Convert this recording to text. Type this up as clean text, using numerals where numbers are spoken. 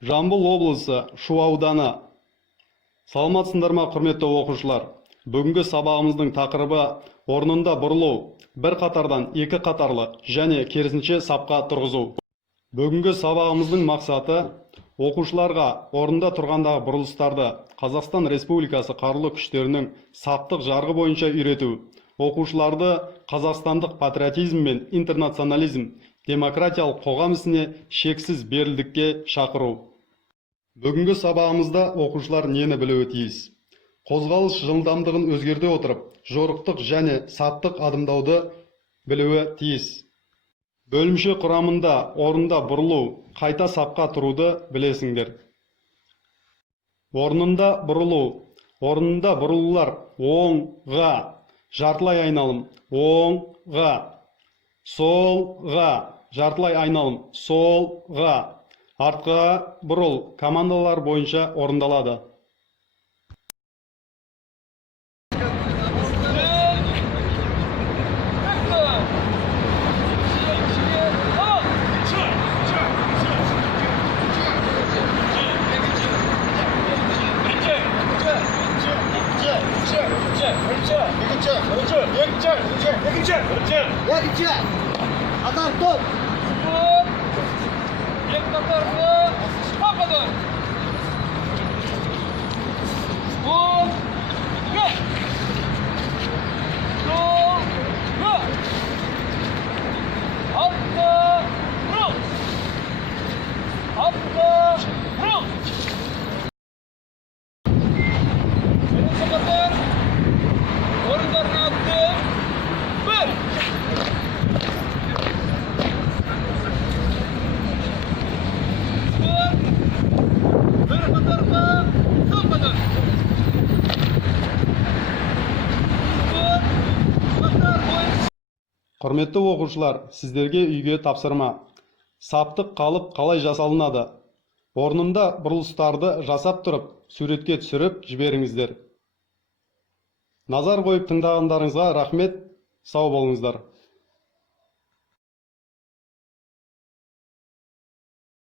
Жамбыл облысы Шу ауданы. Саламатсыздар ма, құрметті оқушылар? Бүгінгі сабағымыздың тақырыбы орнында бұрылу, бір қатардан екі қатарлы және керісінше сапқа тұрғызу. Бүгінгі сабағымыздың мақсаты оқушыларға орында тұрғандағы бұрылыстарды Қазақстан Республикасы қарулы күштерінің саптық жарғы бойынша үйрету, оқушыларды қазақстандық патриотизм мен интернационализм, демократиялық қоғам ісіне шексіз берілдікке шақыру. Бүгінгі сабағымызда оқушылар нені білуі тиіс? Қозғалыс жылдамдығын өзгерте отырып, жорықтық және саптық адымдауды білуі тиіс. Бөлімше құрамында орында бұрылу, қайта сапқа тұруды білесіңдер. Орнында бұрылу. Орнында бұрылулар: оңға, жартылай айналым, оңға, солға, жартылай айналым, солға, артқа бұрыл командалар бойынша орындалады. Құрметті оқушылар, сіздерге үйге тапсырма. Саптық қалып қалай жасалынады? Орнында бұрылыстарды жасап тұрып, суретке түсіріп жіберіңіздер. Назар қойып тыңдағандарыңызға рахмет. Сау болыңыздар.